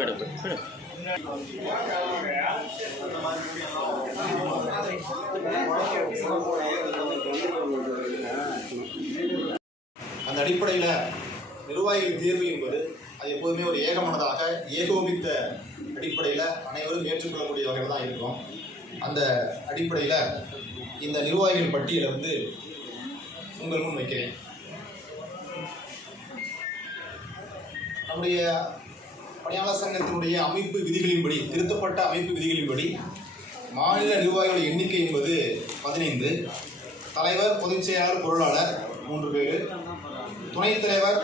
அந்த அடிப்படையில் நிர்வாகிகள் தேர்வு என்பது அது எப்போதுமே ஒரு ஏகமனதாக ஏகோபித்த அடிப்படையில் அனைவரும் ஏற்றுக்கொள்ளக்கூடிய வகையில் தான் இருக்கும். அந்த அடிப்படையில் இந்த நிர்வாகிகள் பட்டியலை வந்து உங்கள் முன் வைக்கிறேன். நம்முடைய பணியாளர் சங்கத்தினுடைய அமைப்பு விதிகளின்படி, திருத்தப்பட்ட அமைப்பு விதிகளின்படி மாநில நிர்வாகிகளுடைய எண்ணிக்கை என்பது 15. தலைவர், பொதுச் செயலாளர், பொருளாளர் 3 பேர், துணைத் தலைவர்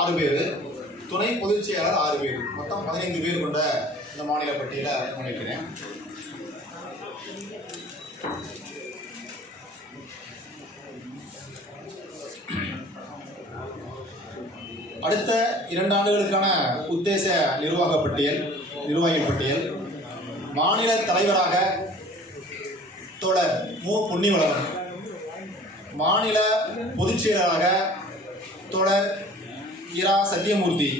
6 பேர், துணை பொதுச் செயலாளர் 6 பேர், மொத்தம் 15 பேர் கொண்ட இந்த மாநில பட்டியலை முன்வைக்கிறேன். அடுத்த 2 ஆண்டுகளுக்கான உத்தேச நிர்வாக பட்டியல், நிர்வாகிகள் பட்டியல். மாநில தலைவராக தோழர் மு. பொன்னிவளவன், மாநில பொதுச் செயலராக தோழர் இரா. சத்தியமூர்த்தி,